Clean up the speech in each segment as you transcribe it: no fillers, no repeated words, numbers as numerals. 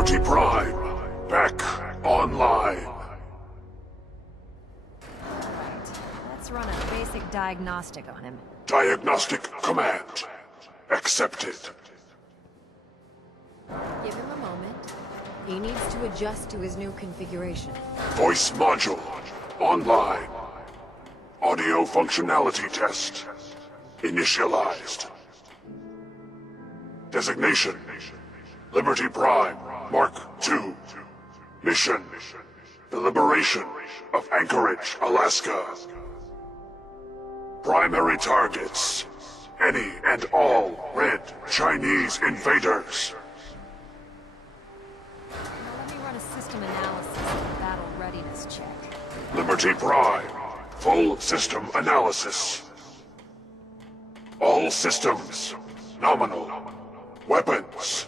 Liberty Prime, back online. Alright, let's run a basic diagnostic on him. Diagnostic command accepted. Give him a moment. He needs to adjust to his new configuration. Voice module online. Audio functionality test initialized. Designation: Liberty Prime Mark II. Mission: the liberation of Anchorage, Alaska. Primary targets: any and all red Chinese invaders. Now let me run a system analysis and a battle readiness check. Liberty Prime, full system analysis. All systems nominal. Weapons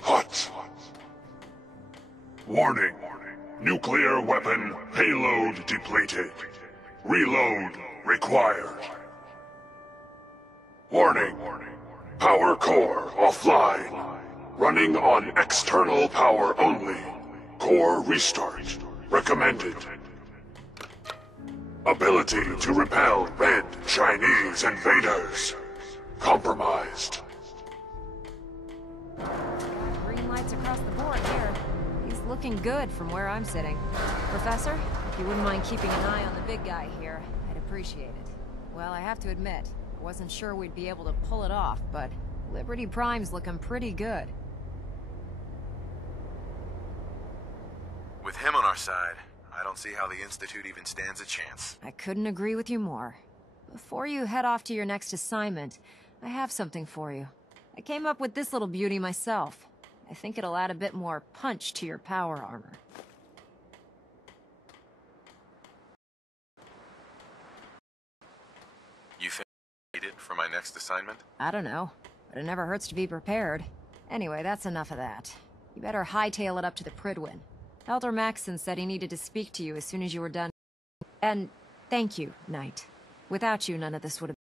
hot. Warning: nuclear weapon payload depleted. Reload required. Warning: power core offline. Running on external power only. Core restart recommended. Ability to repel red Chinese invaders compromised. Green lights across the board here. He's looking good from where I'm sitting. Professor, if you wouldn't mind keeping an eye on the big guy here, I'd appreciate it. Well, I have to admit, I wasn't sure we'd be able to pull it off, but Liberty Prime's looking pretty good. With him on our side, I don't see how the Institute even stands a chance. I couldn't agree with you more. Before you head off to your next assignment, I have something for you. I came up with this little beauty myself. I think it'll add a bit more punch to your power armor. You think I need it for my next assignment? I don't know, but it never hurts to be prepared. Anyway, that's enough of that. You better hightail it up to the Pridwin. Elder Maxson said he needed to speak to you as soon as you were done. And thank you, Knight. Without you, none of this would have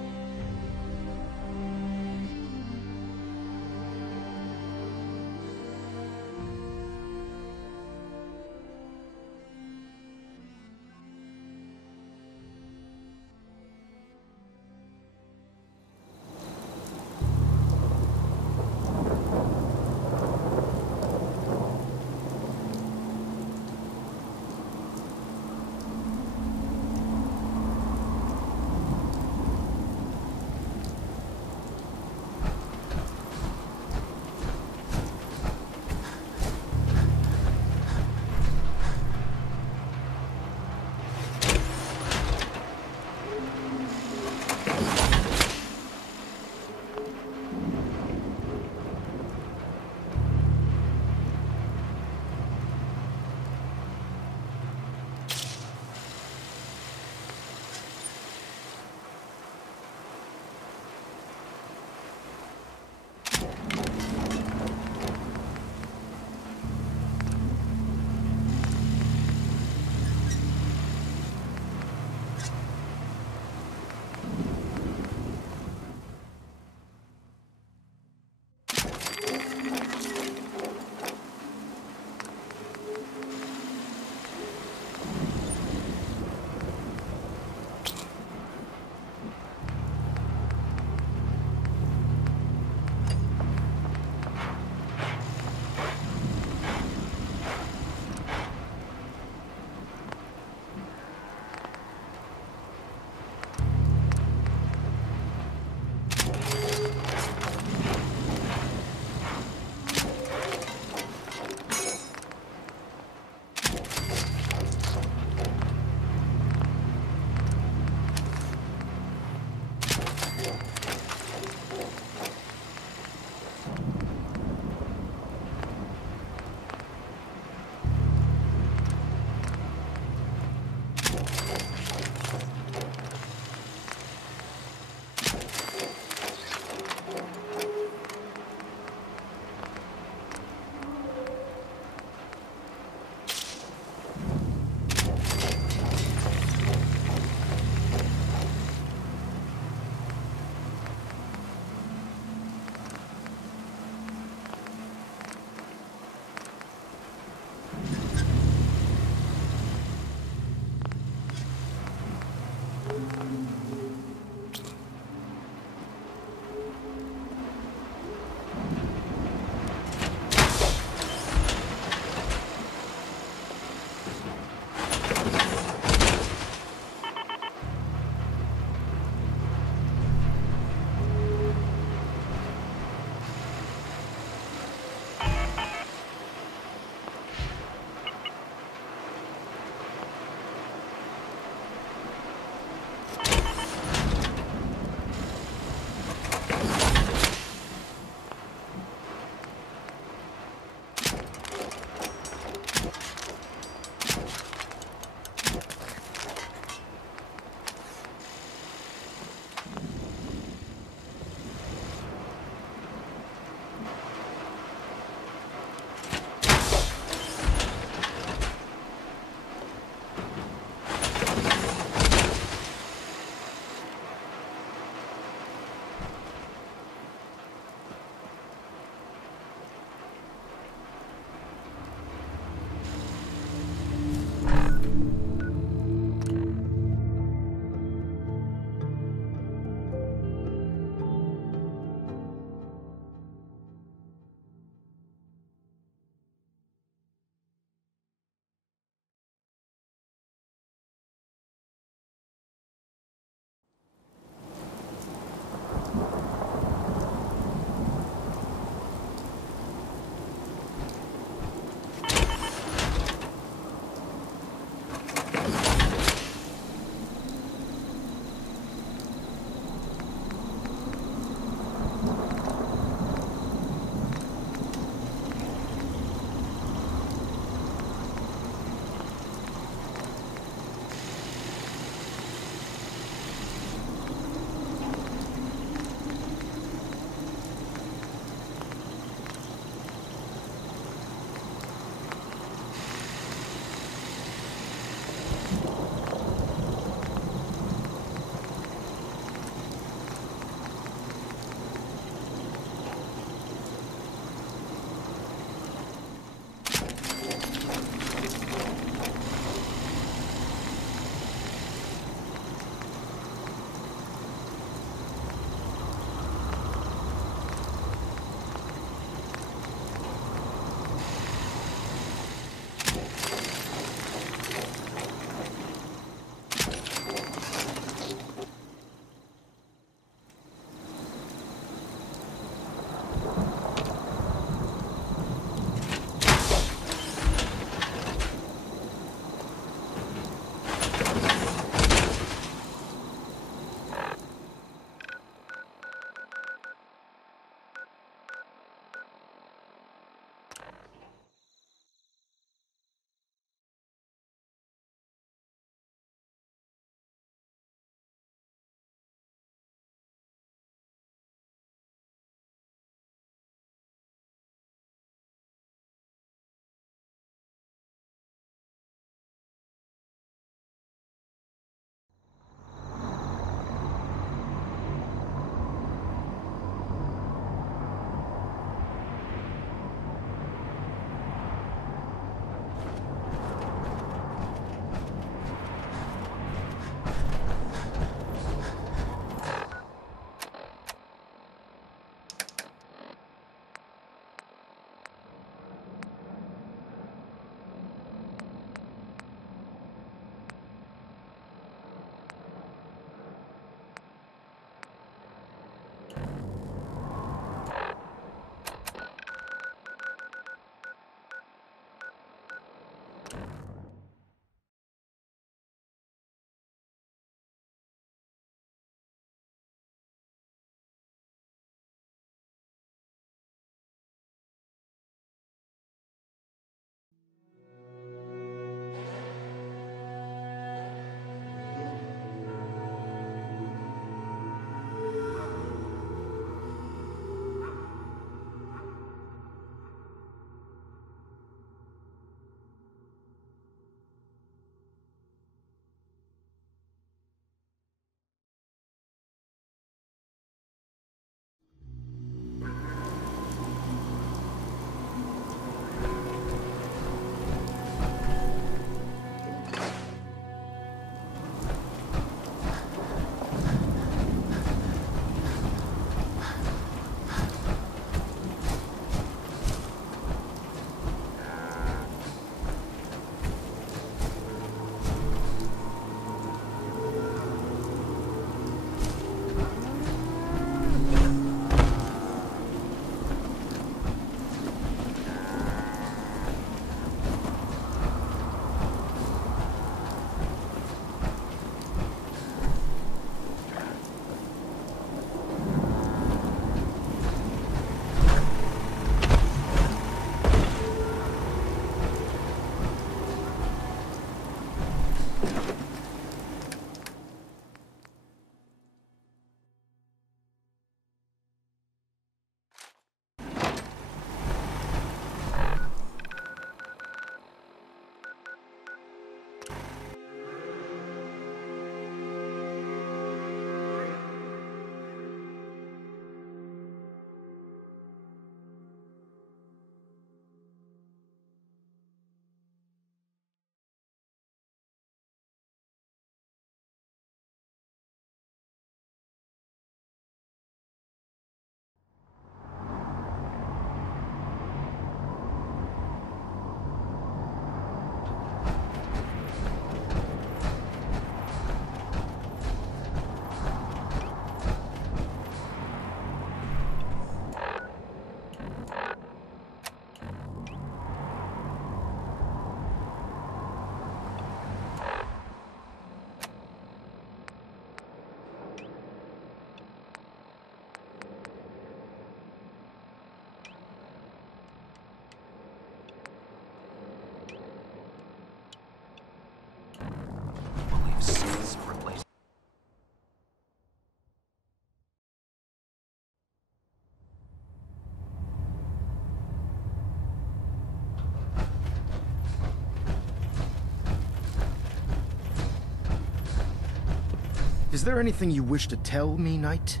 Is there anything you wish to tell me, Knight?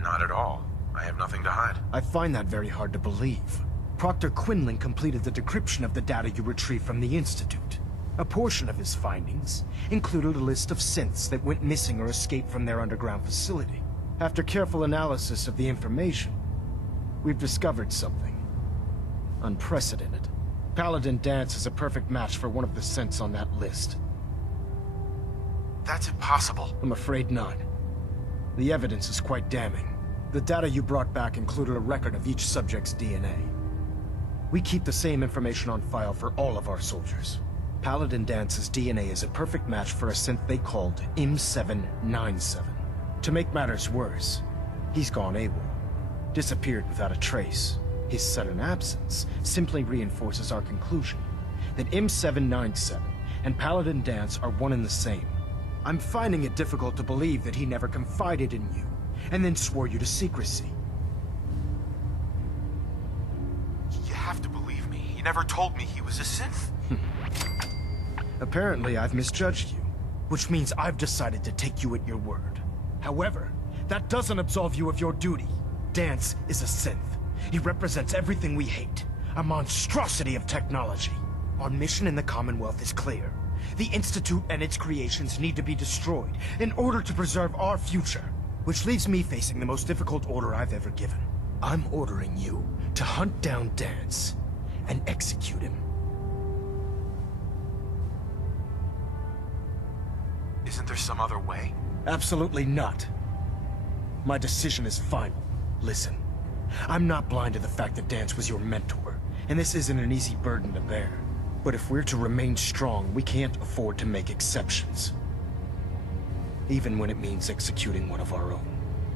Not at all. I have nothing to hide. I find that very hard to believe. Proctor Quinlan completed the decryption of the data you retrieved from the Institute. A portion of his findings included a list of synths that went missing or escaped from their underground facility. After careful analysis of the information, we've discovered something unprecedented. Paladin Danse is a perfect match for one of the synths on that list. That's impossible. I'm afraid not. The evidence is quite damning. The data you brought back included a record of each subject's DNA. We keep the same information on file for all of our soldiers. Paladin Dance's DNA is a perfect match for a synth they called M797. To make matters worse, he's gone AWOL. Disappeared without a trace. His sudden absence simply reinforces our conclusion that M797 and Paladin Danse are one and the same. I'm finding it difficult to believe that he never confided in you, and then swore you to secrecy. You have to believe me. He never told me he was a synth. Apparently, I've misjudged you, which means I've decided to take you at your word. However, that doesn't absolve you of your duty. Danse is a synth. He represents everything we hate, a monstrosity of technology. Our mission in the Commonwealth is clear. The Institute and its creations need to be destroyed in order to preserve our future, which leaves me facing the most difficult order I've ever given. I'm ordering you to hunt down Danse and execute him. Isn't there some other way? Absolutely not. My decision is final. Listen, I'm not blind to the fact that Danse was your mentor, and this isn't an easy burden to bear. But if we're to remain strong, we can't afford to make exceptions. Even when it means executing one of our own.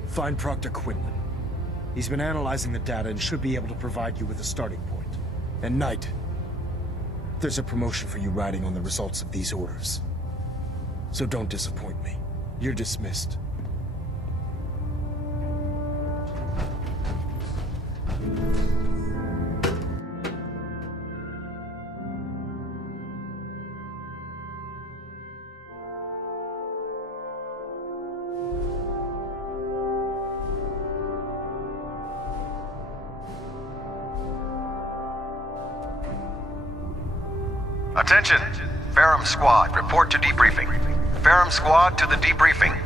Find Proctor Quinlan. He's been analyzing the data and should be able to provide you with a starting point. And Knight, there's a promotion for you riding on the results of these orders. So don't disappoint me. You're dismissed. Attention! Ferrum Squad, report to debriefing. Ferrum Squad to the debriefing.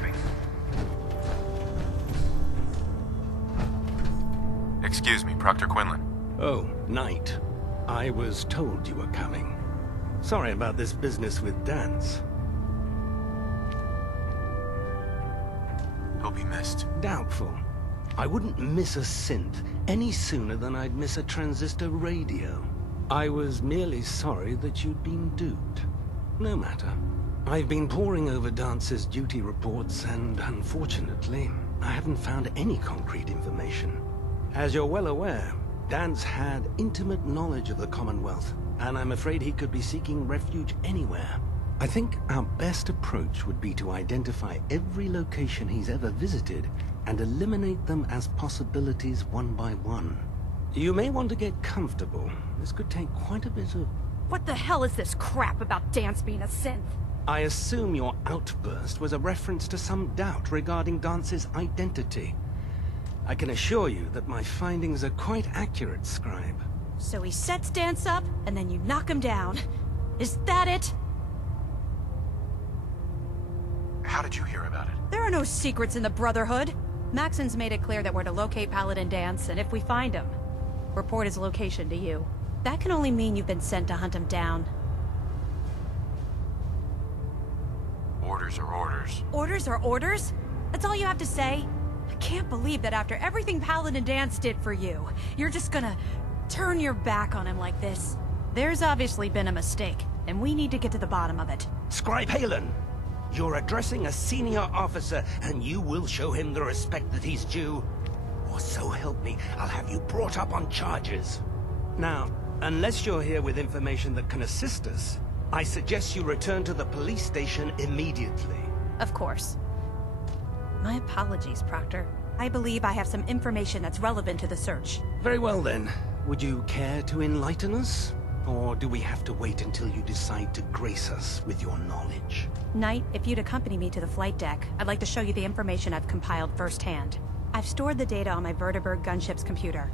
Excuse me, Proctor Quinlan. Oh, Knight. I was told you were coming. Sorry about this business with Danse. He'll be missed. Doubtful. I wouldn't miss a synth any sooner than I'd miss a transistor radio. I was merely sorry that you'd been duped. No matter. I've been poring over Dance's duty reports, and unfortunately, I haven't found any concrete information. As you're well aware, Danse had intimate knowledge of the Commonwealth, and I'm afraid he could be seeking refuge anywhere. I think our best approach would be to identify every location he's ever visited and eliminate them as possibilities one by one. You may want to get comfortable. This could take quite a bit of... What the hell is this crap about Danse being a synth? I assume your outburst was a reference to some doubt regarding Dance's identity. I can assure you that my findings are quite accurate, Scribe. So he sets Danse up, and then you knock him down. Is that it? How did you hear about it? There are no secrets in the Brotherhood. Maxon's made it clear that we're to locate Paladin Danse, and if we find him, report his location to you. That can only mean you've been sent to hunt him down. Orders are orders. Orders are orders? That's all you have to say? I can't believe that after everything Paladin Danse did for you, you're just gonna turn your back on him like this. There's obviously been a mistake, and we need to get to the bottom of it. Scribe Halen! You're addressing a senior officer, and you will show him the respect that he's due. Or so help me, I'll have you brought up on charges. Now, unless you're here with information that can assist us, I suggest you return to the police station immediately. Of course. My apologies, Proctor. I believe I have some information that's relevant to the search. Very well then. Would you care to enlighten us? Or do we have to wait until you decide to grace us with your knowledge? Knight, if you'd accompany me to the flight deck, I'd like to show you the information I've compiled firsthand. I've stored the data on my Vertibird gunship's computer.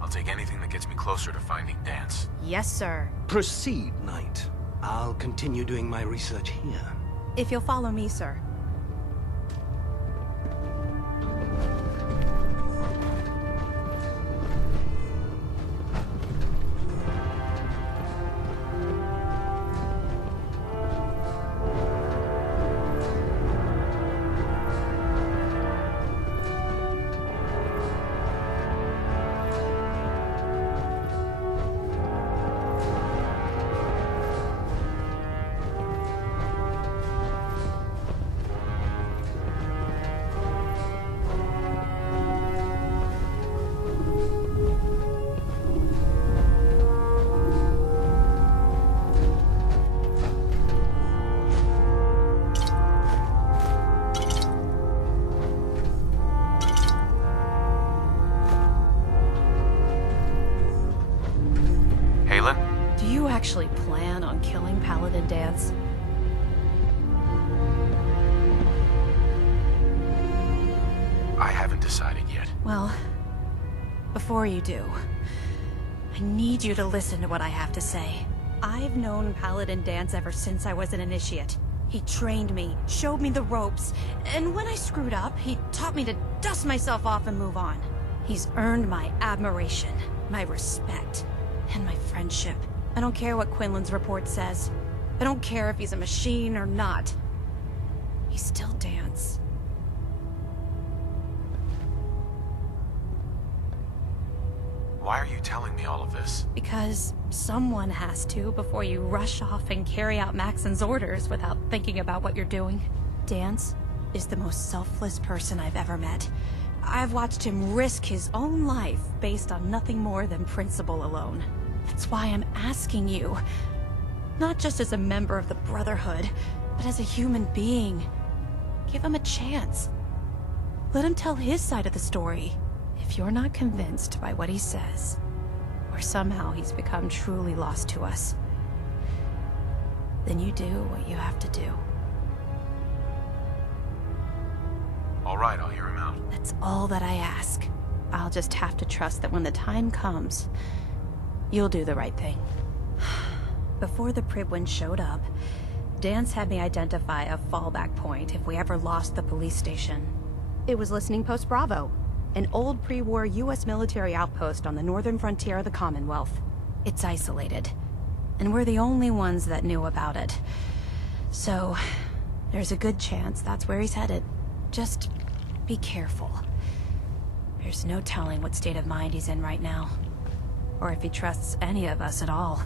I'll take anything that gets me closer to finding Danse. Yes, sir. Proceed, Knight. I'll continue doing my research here. If you'll follow me, sir. Do you actually plan on killing Paladin Danse? I haven't decided yet. Well, before you do, I need you to listen to what I have to say. I've known Paladin Danse ever since I was an initiate. He trained me, showed me the ropes, and when I screwed up, he taught me to dust myself off and move on. He's earned my admiration, my respect, and my friendship. I don't care what Quinlan's report says. I don't care if he's a machine or not. He's still Danse. Why are you telling me all of this? Because someone has to before you rush off and carry out Maxon's orders without thinking about what you're doing. Danse is the most selfless person I've ever met. I've watched him risk his own life based on nothing more than principle alone. That's why I'm asking you, not just as a member of the Brotherhood, but as a human being. Give him a chance. Let him tell his side of the story. If you're not convinced by what he says, or somehow he's become truly lost to us, then you do what you have to do. All right, I'll hear him out. That's all that I ask. I'll just have to trust that when the time comes, you'll do the right thing. Before the Pribwin showed up, Danse had me identify a fallback point if we ever lost the police station. It was Listening Post Bravo, an old pre-war US military outpost on the northern frontier of the Commonwealth. It's isolated, and we're the only ones that knew about it. So, there's a good chance that's where he's headed. Just be careful. There's no telling what state of mind he's in right now, or if he trusts any of us at all.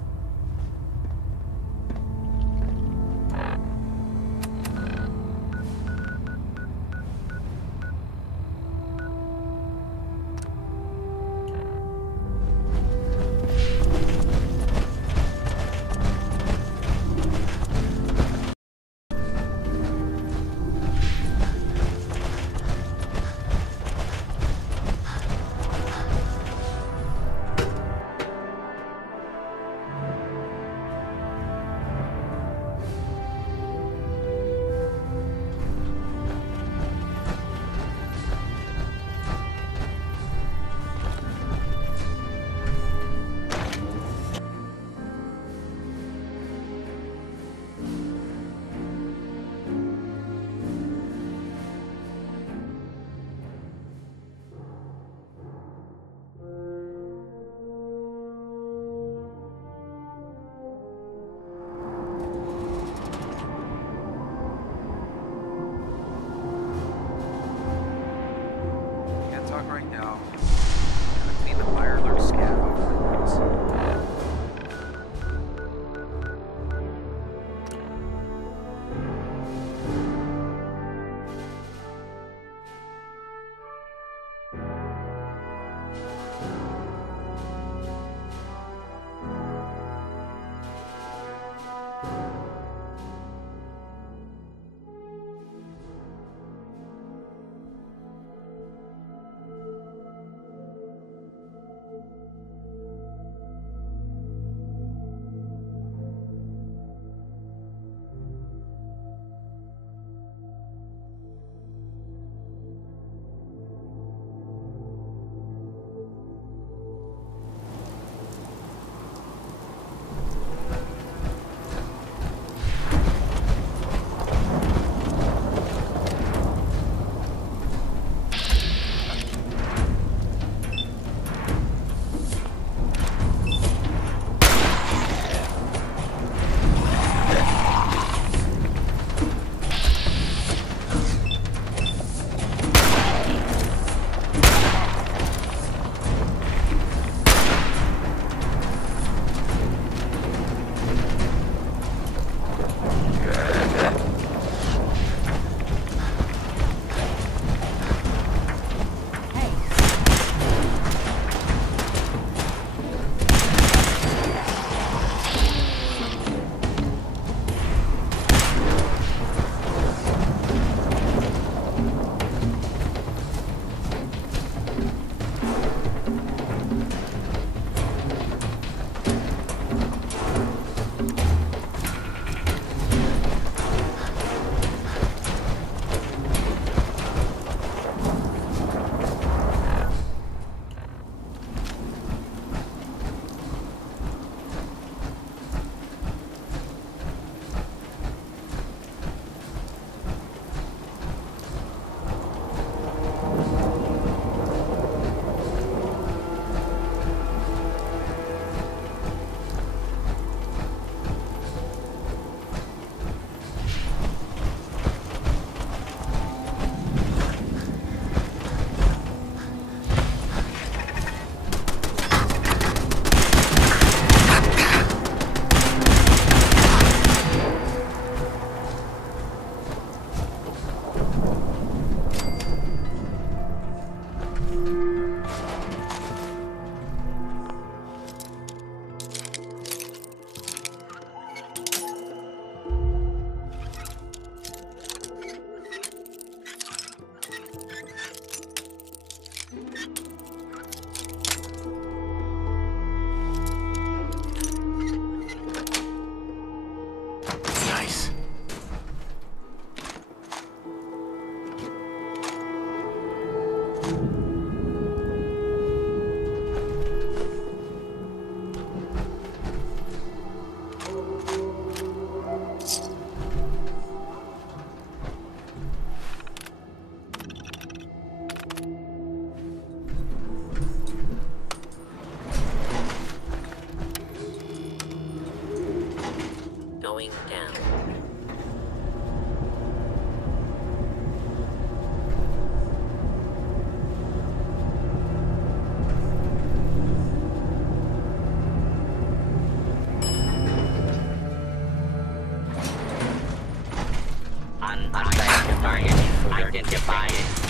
in defiance.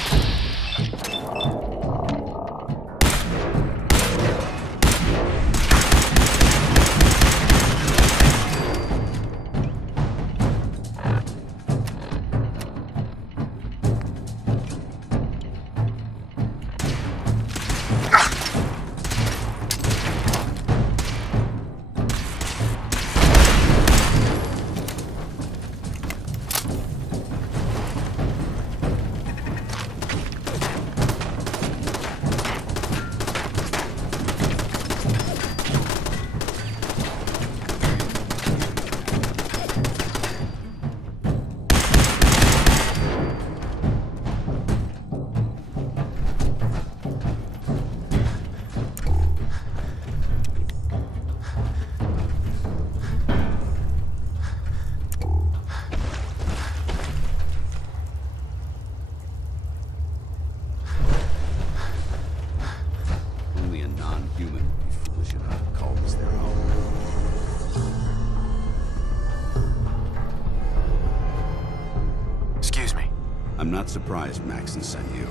I'm not surprised Maxon sent you.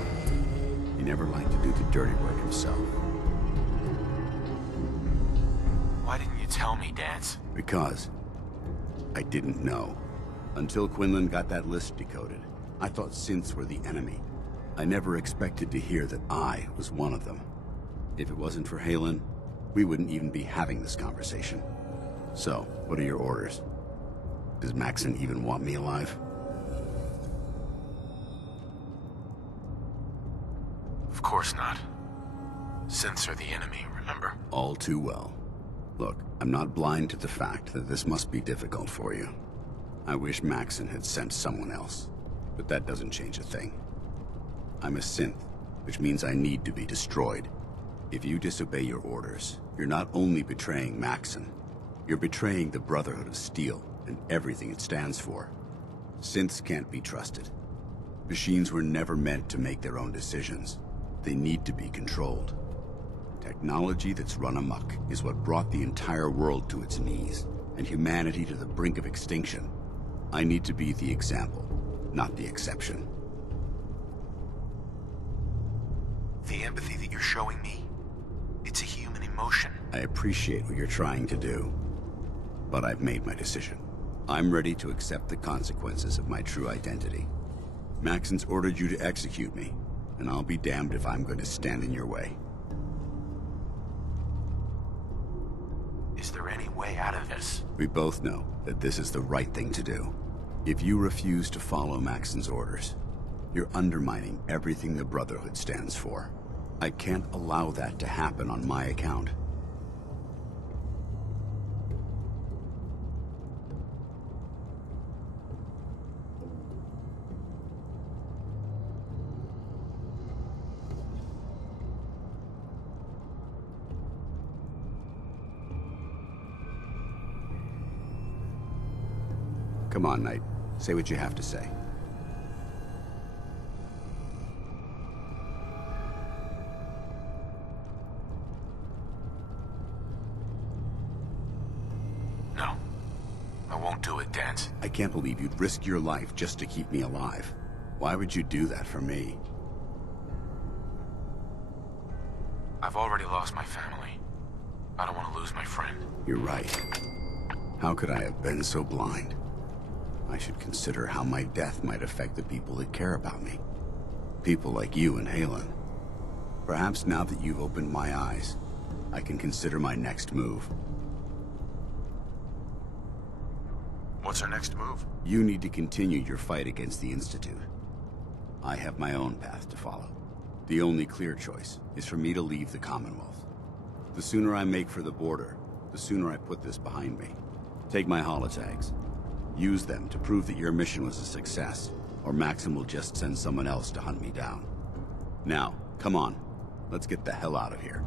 He never liked to do the dirty work himself. Why didn't you tell me, Danse? Because I didn't know. Until Quinlan got that list decoded, I thought synths were the enemy. I never expected to hear that I was one of them. If it wasn't for Halen, we wouldn't even be having this conversation. So, what are your orders? Does Maxon even want me alive? Of course not. Synths are the enemy, remember? All too well. Look, I'm not blind to the fact that this must be difficult for you. I wish Maxon had sent someone else, but that doesn't change a thing. I'm a synth, which means I need to be destroyed. If you disobey your orders, you're not only betraying Maxon, you're betraying the Brotherhood of Steel and everything it stands for. Synths can't be trusted. Machines were never meant to make their own decisions. They need to be controlled. Technology that's run amok is what brought the entire world to its knees, and humanity to the brink of extinction. I need to be the example, not the exception. The empathy that you're showing me, it's a human emotion. I appreciate what you're trying to do, but I've made my decision. I'm ready to accept the consequences of my true identity. Maxon's ordered you to execute me, and I'll be damned if I'm going to stand in your way. Is there any way out of this? We both know that this is the right thing to do. If you refuse to follow Maxon's orders, you're undermining everything the Brotherhood stands for. I can't allow that to happen on my account. Come on, Knight. Say what you have to say. No. I won't do it, Danse. I can't believe you'd risk your life just to keep me alive. Why would you do that for me? I've already lost my family. I don't want to lose my friend. You're right. How could I have been so blind? I should consider how my death might affect the people that care about me. People like you and Halen. Perhaps now that you've opened my eyes, I can consider my next move. What's our next move? You need to continue your fight against the Institute. I have my own path to follow. The only clear choice is for me to leave the Commonwealth. The sooner I make for the border, the sooner I put this behind me. Take my holotags. Use them to prove that your mission was a success, or Maxon will just send someone else to hunt me down. Now, come on. Let's get the hell out of here.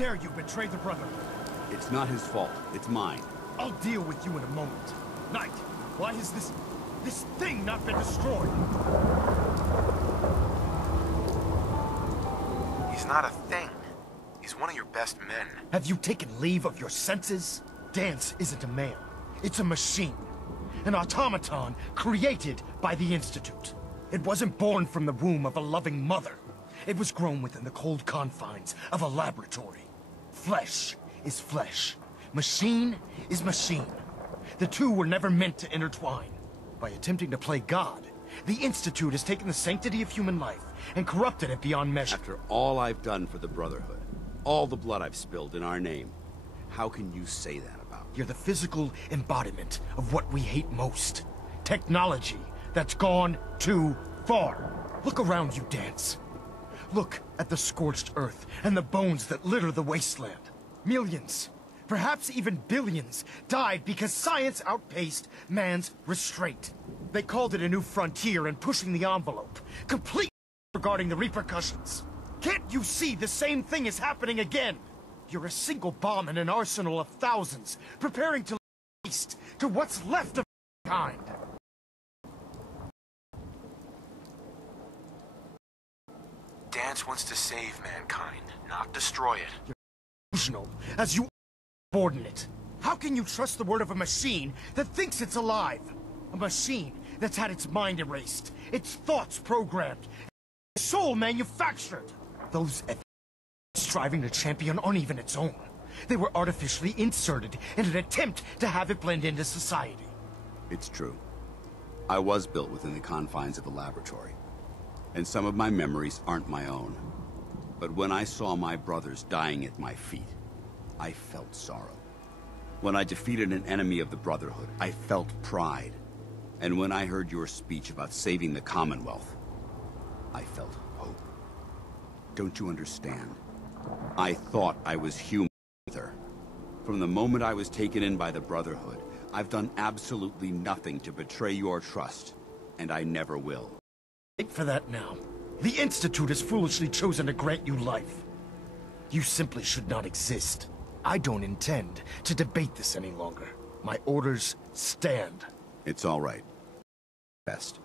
dare you betray the Brotherhood? It's not his fault. It's mine. I'll deal with you in a moment. Knight, why has this thing not been destroyed? He's not a thing. He's one of your best men. Have you taken leave of your senses? Danse isn't a man. It's a machine. An automaton created by the Institute. It wasn't born from the womb of a loving mother. It was grown within the cold confines of a laboratory. Flesh is flesh. Machine is machine. The two were never meant to intertwine. By attempting to play God, the Institute has taken the sanctity of human life and corrupted it beyond measure. After all I've done for the Brotherhood, all the blood I've spilled in our name, how can you say that about me? You're the physical embodiment of what we hate most. Technology that's gone too far. Look around you, Danse. Look at the scorched earth and the bones that litter the wasteland. Millions, perhaps even billions, died because science outpaced man's restraint. They called it a new frontier and pushing the envelope, completely regarding the repercussions. Can't you see the same thing is happening again? You're a single bomb in an arsenal of thousands, preparing to east to what's left of kind. Danse wants to save mankind, not destroy it. You're delusional, as you subordinate. How can you trust the word of a machine that thinks it's alive? A machine that's had its mind erased, its thoughts programmed, its soul manufactured. Those ethics striving to champion aren't even its own. They were artificially inserted in an attempt to have it blend into society. It's true. I was built within the confines of the laboratory. And some of my memories aren't my own. But when I saw my brothers dying at my feet, I felt sorrow. When I defeated an enemy of the Brotherhood, I felt pride. And when I heard your speech about saving the Commonwealth, I felt hope. Don't you understand? I thought I was human with her. From the moment I was taken in by the Brotherhood, I've done absolutely nothing to betray your trust, and I never will. Wait for that now. The Institute has foolishly chosen to grant you life. You simply should not exist. I don't intend to debate this any longer. My orders stand. It's all right. Best.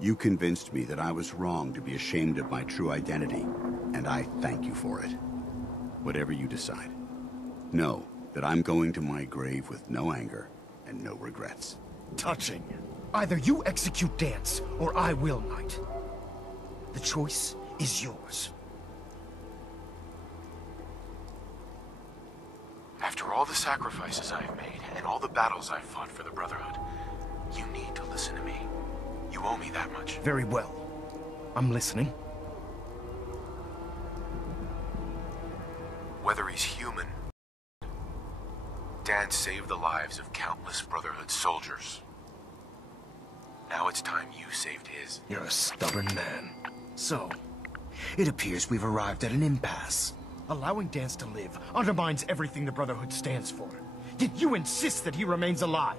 You convinced me that I was wrong to be ashamed of my true identity, and I thank you for it. Whatever you decide. Know that I'm going to my grave with no anger and no regrets. Touching. Either you execute Danse, or I will, Knight. The choice is yours. After all the sacrifices I've made, and all the battles I've fought for the Brotherhood, you need to listen to me. You owe me that much. Very well. I'm listening. Whether he's human, Danse saved the lives of countless Brotherhood soldiers. Now it's time you saved his. You're a stubborn man. So, it appears we've arrived at an impasse. Allowing Danse to live undermines everything the Brotherhood stands for. Yet you insist that he remains alive.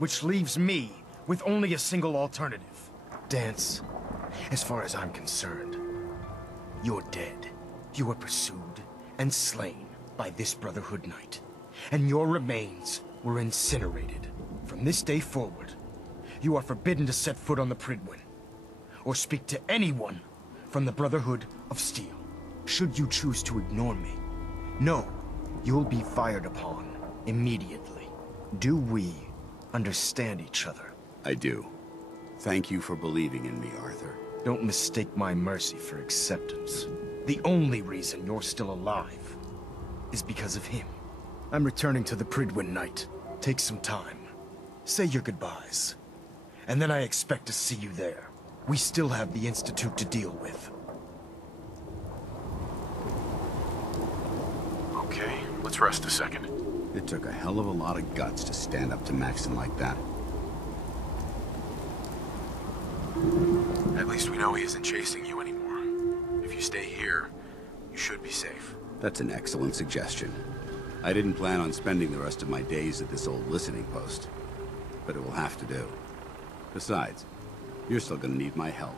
Which leaves me with only a single alternative. Danse, as far as I'm concerned, you're dead. You were pursued and slain by this Brotherhood Knight. And your remains were incinerated. From this day forward, you are forbidden to set foot on the Pridwin, or speak to anyone from the Brotherhood of Steel. Should you choose to ignore me, know you'll be fired upon immediately. Do we understand each other? I do. Thank you for believing in me, Arthur. Don't mistake my mercy for acceptance. The only reason you're still alive is because of him. I'm returning to the Pridwin, Knight. Take some time. Say your goodbyes. And then I expect to see you there. We still have the Institute to deal with. Okay, let's rest a second. It took a hell of a lot of guts to stand up to Maxon like that. At least we know he isn't chasing you anymore. If you stay here, you should be safe. That's an excellent suggestion. I didn't plan on spending the rest of my days at this old listening post, but it will have to do. Besides, you're still gonna need my help,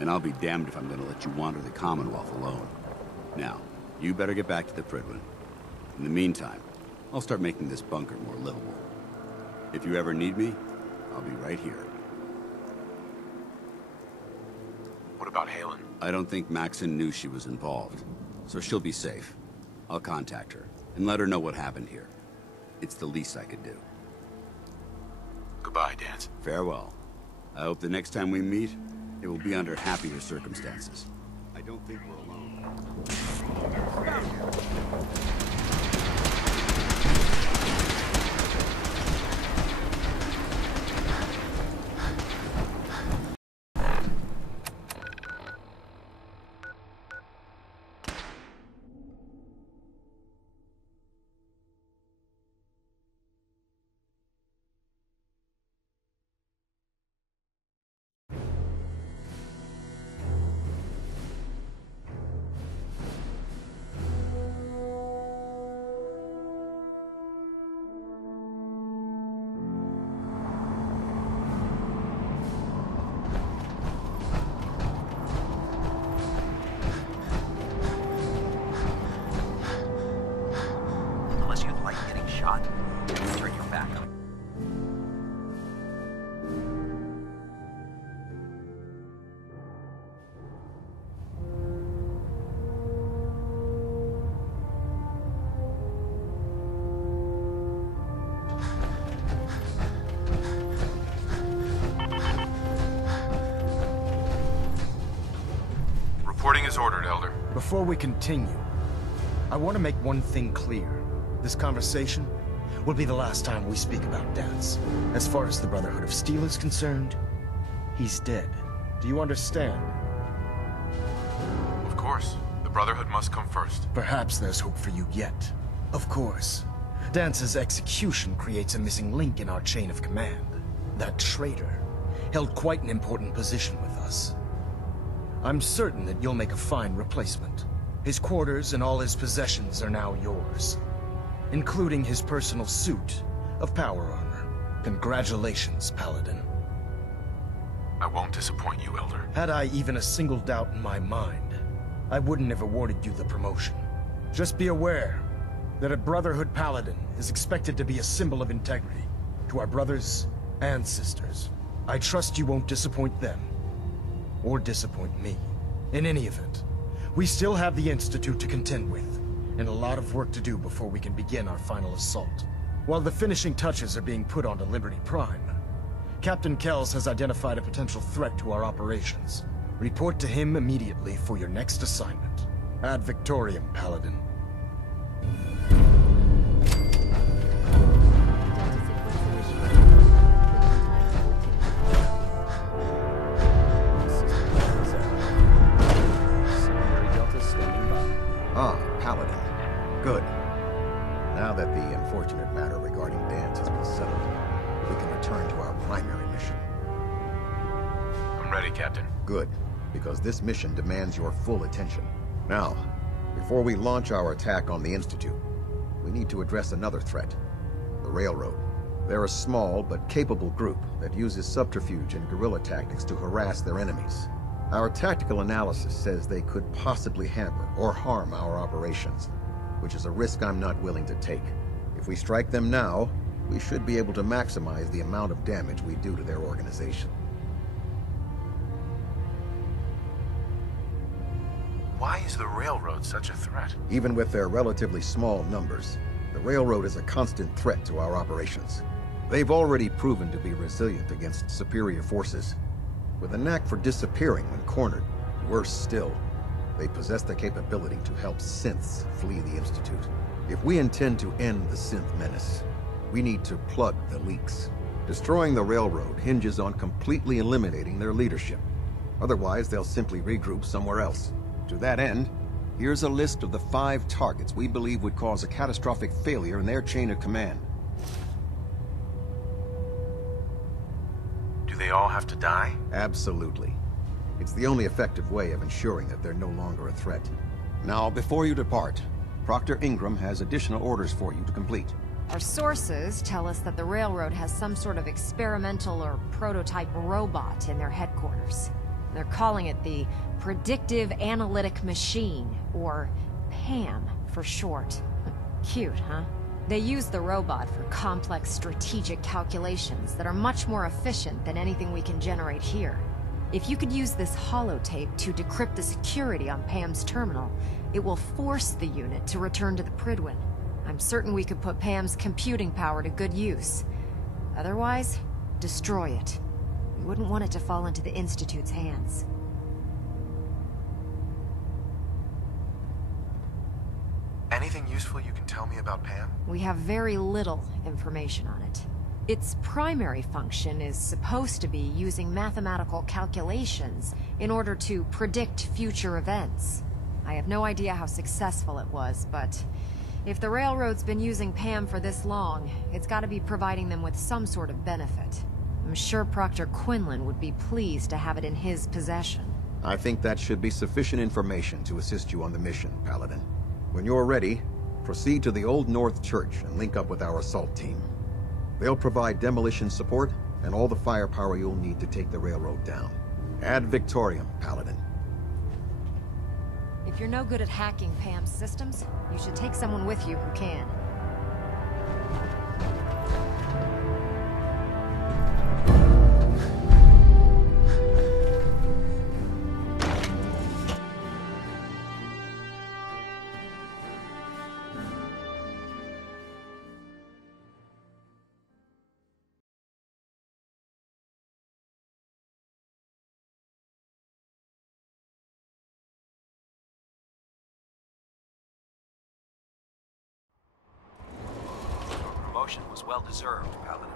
and I'll be damned if I'm gonna let you wander the Commonwealth alone. Now, You better get back to the Prydwen. In the meantime, I'll start making this bunker more livable. If you ever need me, I'll be right here. What about Halen? I don't think Maxon knew she was involved, so she'll be safe. I'll contact her and let her know what happened here. It's the least I could do. Goodbye, Danse. Farewell. I hope the next time we meet, it will be under happier circumstances. I don't think we're alone. Unless you'd like getting shot, turn your back on. Reporting is ordered, Elder. Before we continue, I want to make one thing clear. This conversation will be the last time we speak about Danse. As far as the Brotherhood of Steel is concerned, he's dead. Do you understand? Of course. The Brotherhood must come first. Perhaps there's hope for you yet. Of course. Dance's execution creates a missing link in our chain of command. That traitor held quite an important position with us. I'm certain that you'll make a fine replacement. His quarters and all his possessions are now yours, including his personal suit of power armor. Congratulations, Paladin. I won't disappoint you, Elder. Had I even a single doubt in my mind, I wouldn't have awarded you the promotion. Just be aware that a Brotherhood Paladin is expected to be a symbol of integrity to our brothers and sisters. I trust you won't disappoint them, or disappoint me. In any event, we still have the Institute to contend with, and a lot of work to do before we can begin our final assault. While the finishing touches are being put onto Liberty Prime, Captain Kells has identified a potential threat to our operations. Report to him immediately for your next assignment. Ad Victoriam, Paladin. Ah, Paladin. Good. Now that the unfortunate matter regarding Danse has been settled, we can return to our primary mission. I'm ready, Captain. Good, because this mission demands your full attention. Now, before we launch our attack on the Institute, we need to address another threat. The Railroad. They're a small but capable group that uses subterfuge and guerrilla tactics to harass their enemies. Our tactical analysis says they could possibly hamper or harm our operations, which is a risk I'm not willing to take. If we strike them now, we should be able to maximize the amount of damage we do to their organization. Why is the Railroad such a threat? Even with their relatively small numbers, the Railroad is a constant threat to our operations. They've already proven to be resilient against superior forces, with a knack for disappearing when cornered. Worse still, they possess the capability to help synths flee the Institute. If we intend to end the synth menace, we need to plug the leaks. Destroying the Railroad hinges on completely eliminating their leadership. Otherwise, they'll simply regroup somewhere else. To that end, here's a list of the 5 targets we believe would cause a catastrophic failure in their chain of command. Do they all have to die? Absolutely. It's the only effective way of ensuring that they're no longer a threat. Now, before you depart, Proctor Ingram has additional orders for you to complete. Our sources tell us that the Railroad has some sort of experimental or prototype robot in their headquarters. They're calling it the Predictive Analytic Machine, or Pam, for short. Cute, huh? They use the robot for complex strategic calculations that are much more efficient than anything we can generate here. If you could use this holotape to decrypt the security on Pam's terminal, it will force the unit to return to the Prydwen. I'm certain we could put Pam's computing power to good use. Otherwise, destroy it. We wouldn't want it to fall into the Institute's hands. Anything useful you can tell me about Pam? We have very little information on it. Its primary function is supposed to be using mathematical calculations in order to predict future events. I have no idea how successful it was, but if the Railroad's been using Pam for this long, it's gotta be providing them with some sort of benefit. I'm sure Proctor Quinlan would be pleased to have it in his possession. I think that should be sufficient information to assist you on the mission, Paladin. When you're ready, proceed to the Old North Church and link up with our assault team. They'll provide demolition support and all the firepower you'll need to take the railroad down. Ad Victoriam, Paladin. If you're no good at hacking Pam's systems, you should take someone with you who can. Promotion was well deserved, Paladin.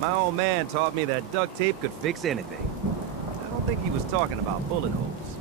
My old man taught me that duct tape could fix anything. I don't think he was talking about bullet holes.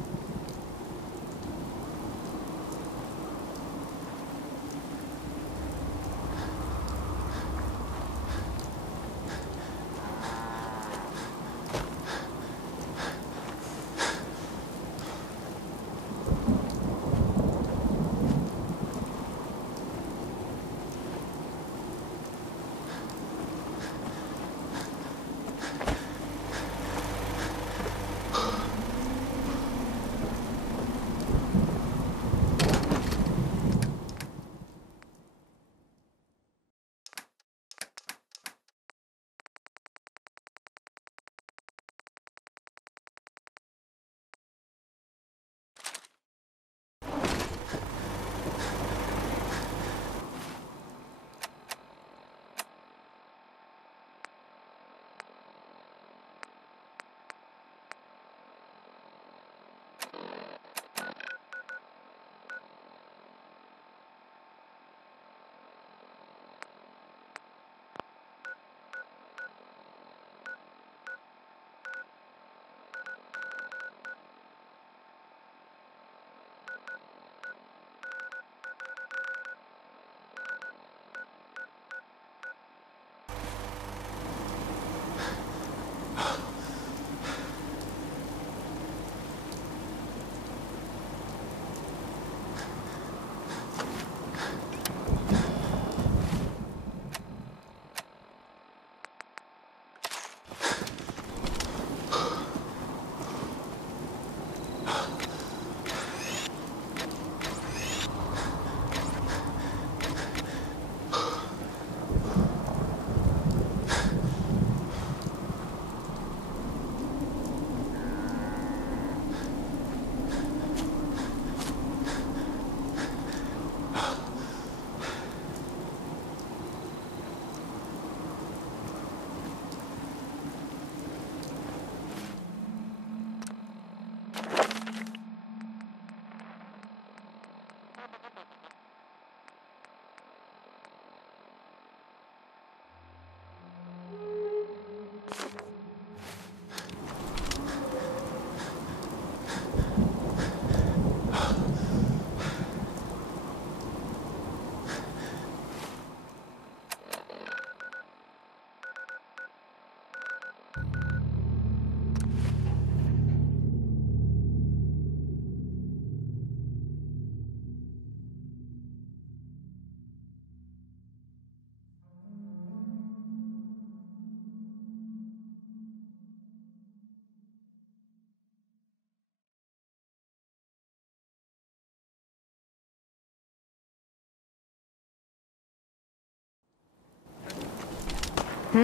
Or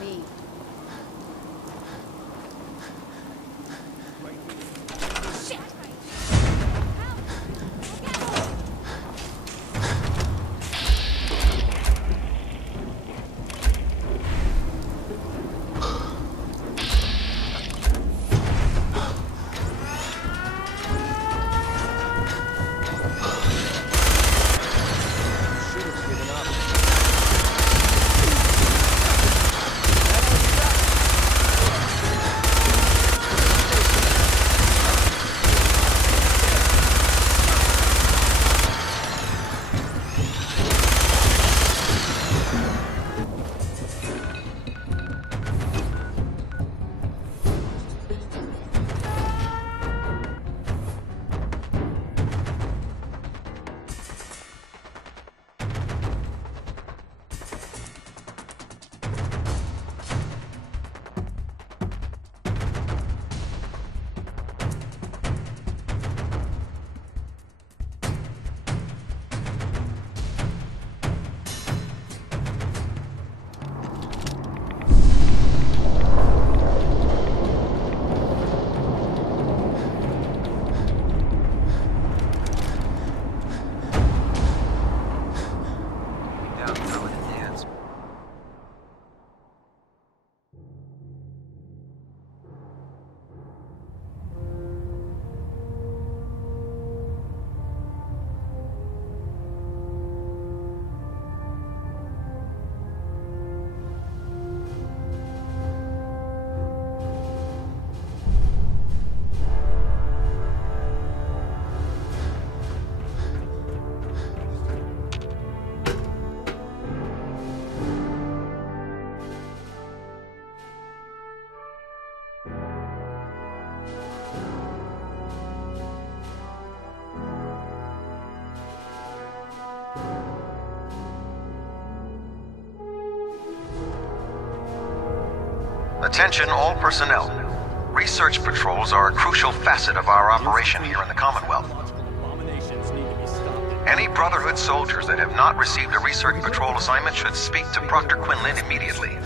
me. Down Paladin Danse. Attention all personnel. Research patrols are a crucial facet of our operation here in the Commonwealth. Any Brotherhood soldiers that have not received a research patrol assignment should speak to Proctor Quinlan immediately.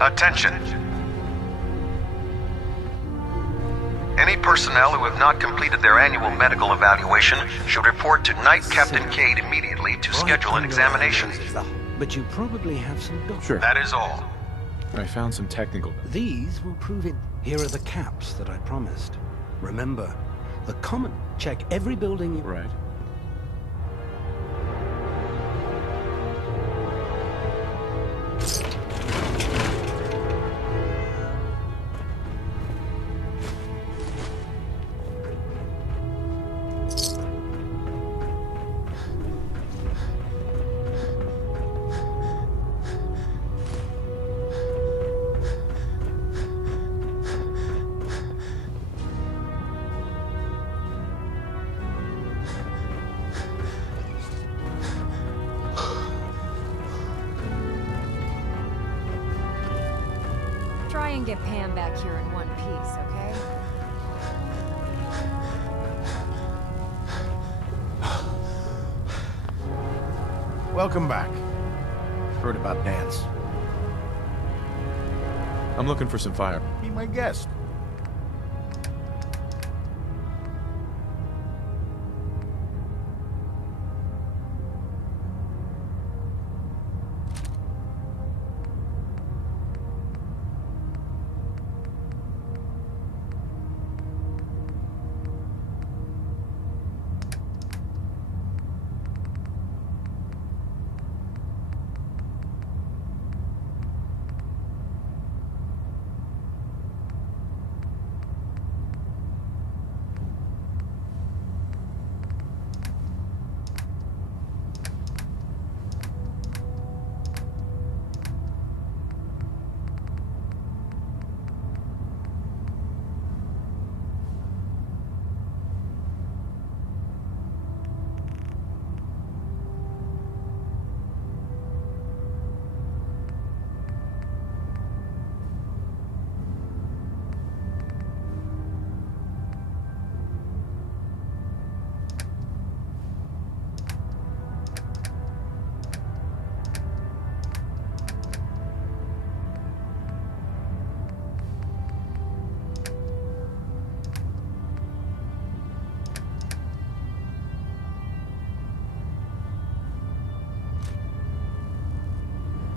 Attention. Any personnel who have not completed their annual medical evaluation should report to Knight Captain Cade immediately to schedule an examination. But you probably have some documents. Sure. That is all. I found some technical. These will prove it. Here are the caps that I promised. Remember, the common. Check every building you... Right. get Pam back here in one piece, okay? Welcome back. Heard about Danse. I'm looking for some fire. Be my guest.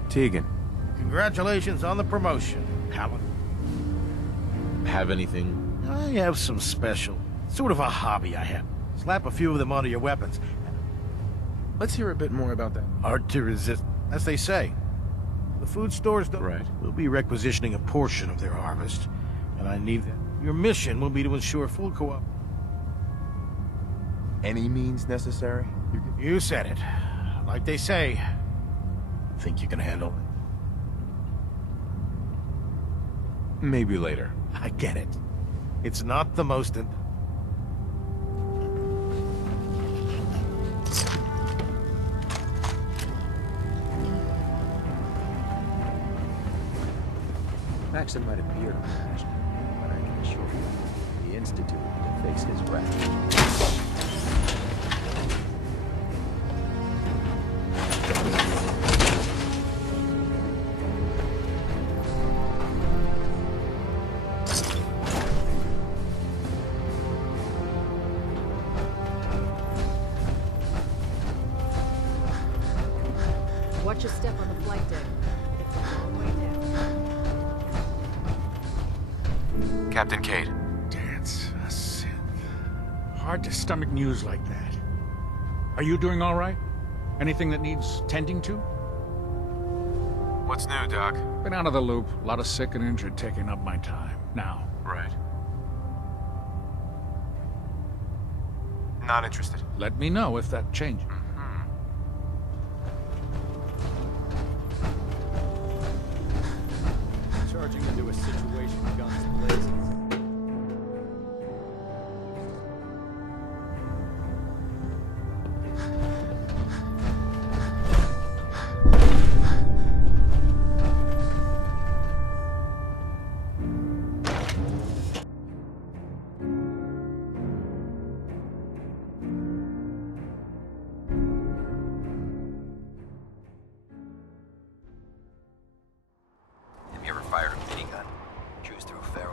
Tegan. Congratulations on the promotion, Alan. Have anything? I have some special, sort of a hobby I have. Slap a few of them onto your weapons. Let's hear a bit more about that. Hard to resist, as they say. The food stores will be requisitioning a portion of their harvest, and I need that. Your mission will be to ensure full co-op. Any means necessary? You said it. Like they say, think you can handle it? Maybe later. I get it. It's not the most... Maxon might appear compassionate, but I can assure you, the Institute will face his wrath. Watch your step on the flight deck. It's a long way down. Captain Cade. Danse, a synth. Hard to stomach news like that. Are you doing all right? Anything that needs tending to? What's new, Doc? Been out of the loop. A lot of sick and injured taking up my time. Now. Right. Not interested. Let me know if that changes. Charging into a situation, guns blazing. Have you ever fired a minigun? Cruise through feral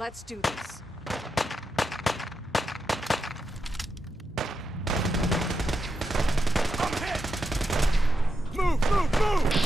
Let's do this. I'm hit! Move, move, move!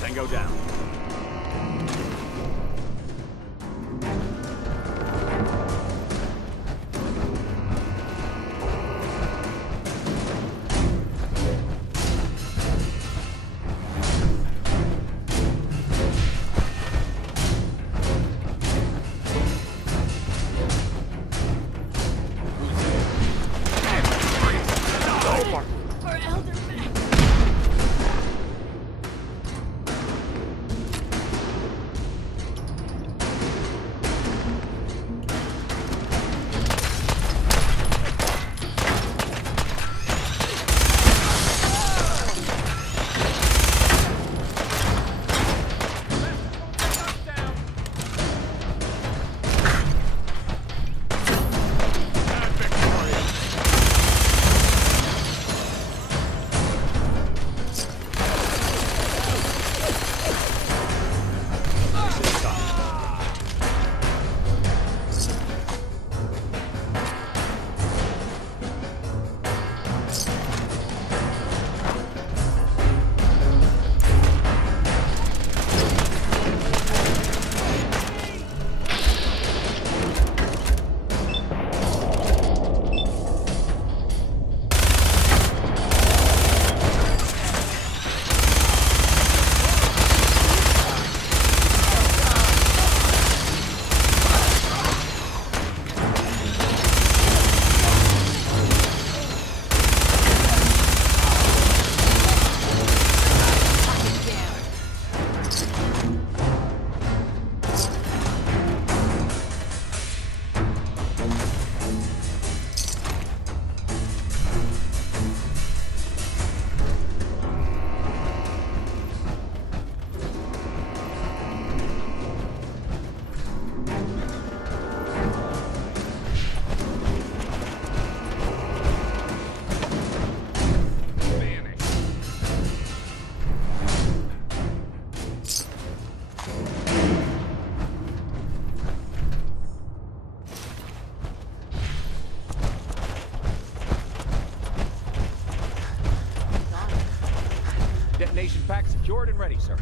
Tango down. Detonation pack secured and ready, sir.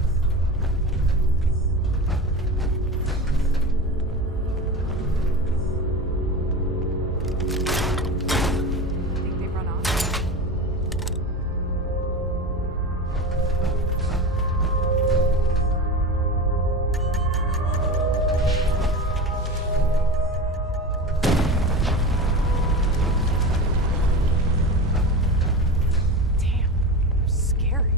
Think they've run off? Damn, they're scary.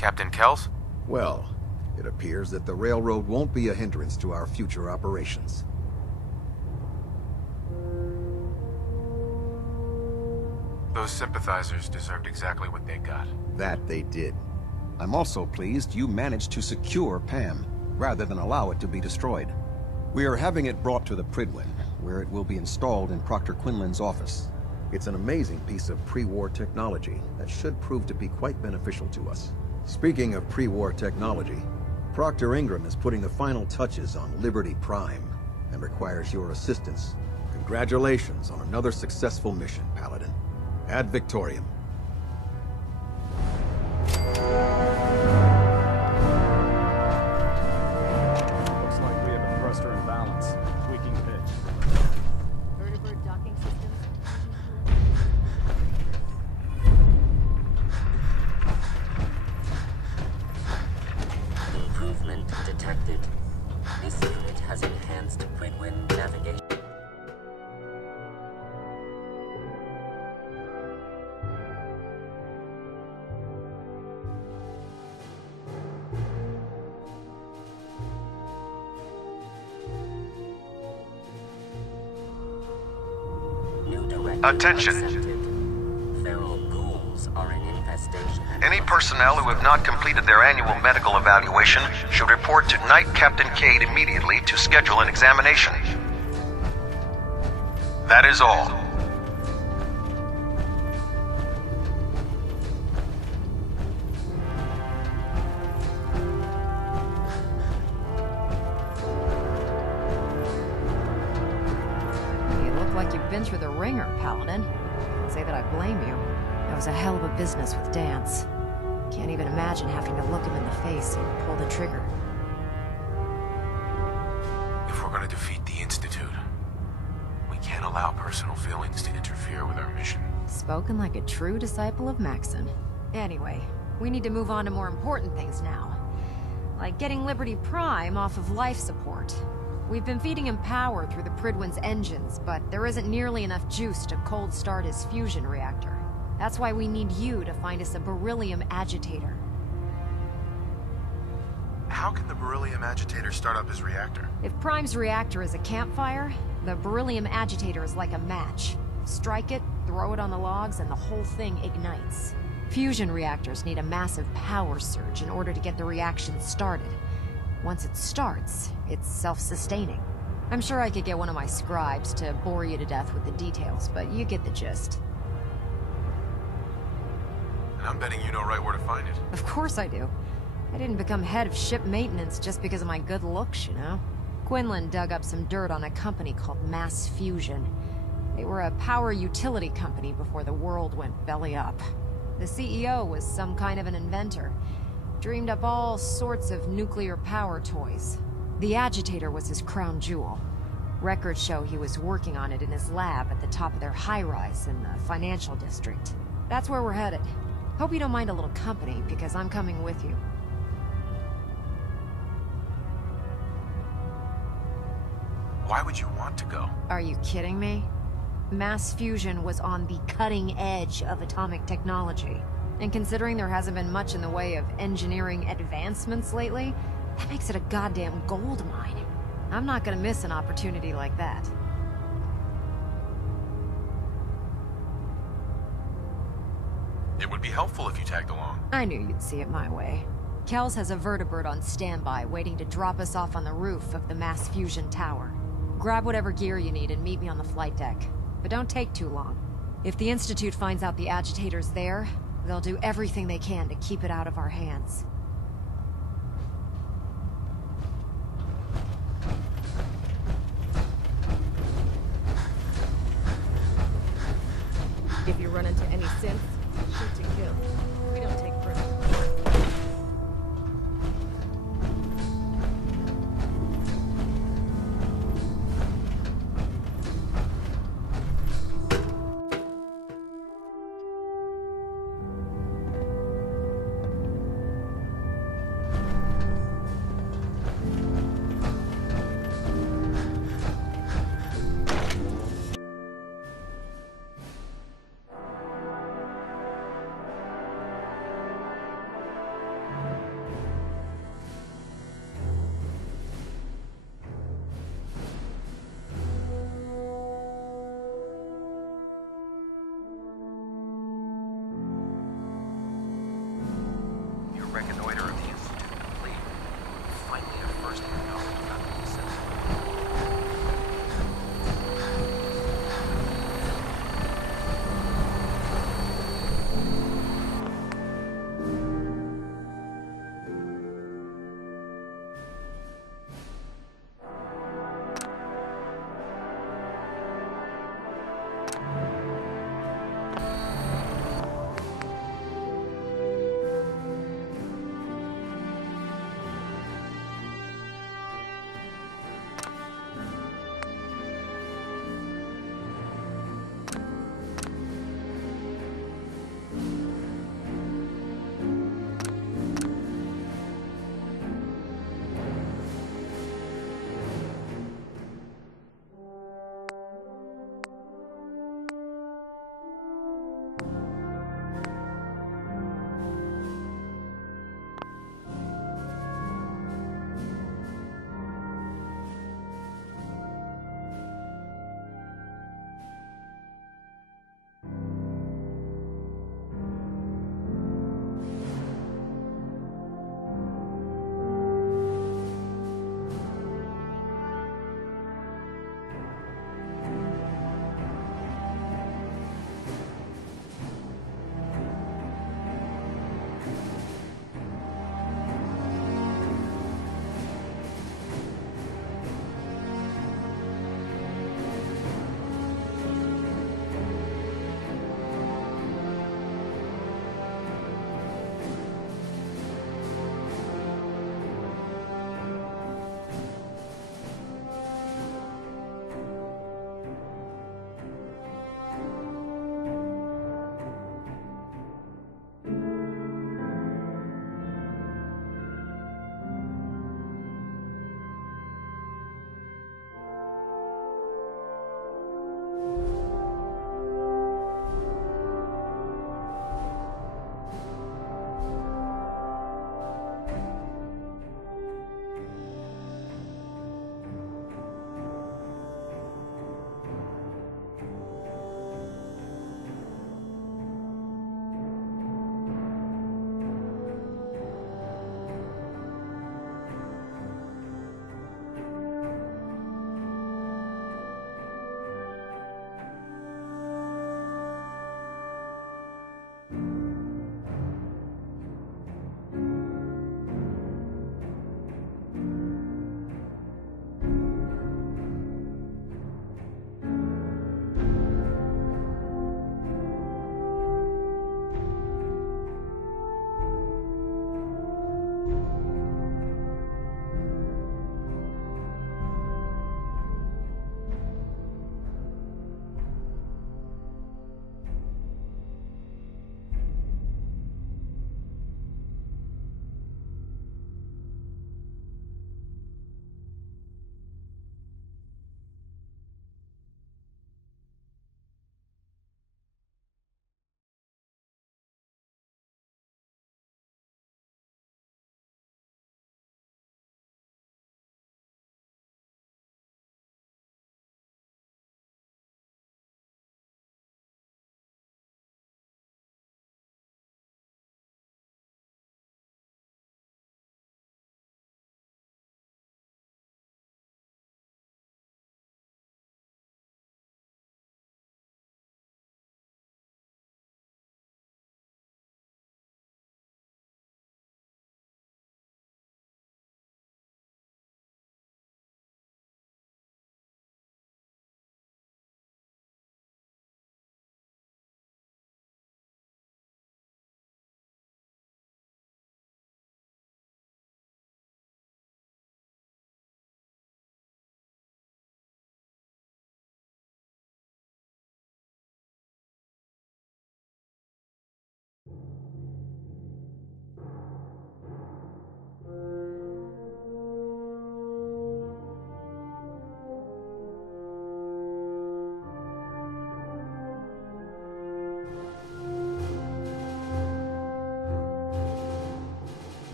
Captain Kells? Well, it appears that the railroad won't be a hindrance to our future operations. Those sympathizers deserved exactly what they got. That they did. I'm also pleased you managed to secure Pam, rather than allow it to be destroyed. We are having it brought to the Pridwin, where it will be installed in Proctor Quinlan's office. It's an amazing piece of pre-war technology that should prove to be quite beneficial to us. Speaking of pre-war technology, Proctor Ingram is putting the final touches on Liberty Prime and requires your assistance. Congratulations on another successful mission, Paladin. Ad Victoriam. Looks like we have a thruster in balance. Tweaking pitch. Vertibird docking systems. Improvement detected. This unit has enhanced Pridwin navigation. Attention. Feral ghouls are an infestation. Any personnel who have not completed their annual medical evaluation should report to Knight Captain Cade immediately to schedule an examination. That is all. You look like you've been through the ringer, Paladin. Can't say that I blame you. That was a hell of a business with Danse. Can't even imagine having to look him in the face and pull the trigger. If we're gonna defeat the Institute, we can't allow personal feelings to interfere with our mission. Spoken like a true disciple of Maxon. Anyway, we need to move on to more important things now. Like getting Liberty Prime off of life support. We've been feeding him power through the Pridwin's engines, but there isn't nearly enough juice to cold start his fusion reactor. That's why we need you to find us a beryllium agitator. How can the beryllium agitator start up his reactor? If Prime's reactor is a campfire, the beryllium agitator is like a match. Strike it, throw it on the logs, and the whole thing ignites. Fusion reactors need a massive power surge in order to get the reaction started. Once it starts, it's self-sustaining. I'm sure I could get one of my scribes to bore you to death with the details, but you get the gist. And I'm betting you know right where to find it. Of course I do. I didn't become head of ship maintenance just because of my good looks, you know? Quinlan dug up some dirt on a company called Mass Fusion. They were a power utility company before the world went belly up. The CEO was some kind of an inventor. Dreamed up all sorts of nuclear power toys. The agitator was his crown jewel. Records show he was working on it in his lab at the top of their high-rise in the financial district. That's where we're headed. Hope you don't mind a little company, because I'm coming with you. Why would you want to go? Are you kidding me? Mass fusion was on the cutting edge of atomic technology. And considering there hasn't been much in the way of engineering advancements lately, that makes it a goddamn gold mine. I'm not gonna miss an opportunity like that. It would be helpful if you tagged along. I knew you'd see it my way. Kells has a vertibird on standby waiting to drop us off on the roof of the Mass Fusion Tower. Grab whatever gear you need and meet me on the flight deck. But don't take too long. If the Institute finds out the agitator's there, they'll do everything they can to keep it out of our hands. If you run into any synths, shoot to kill.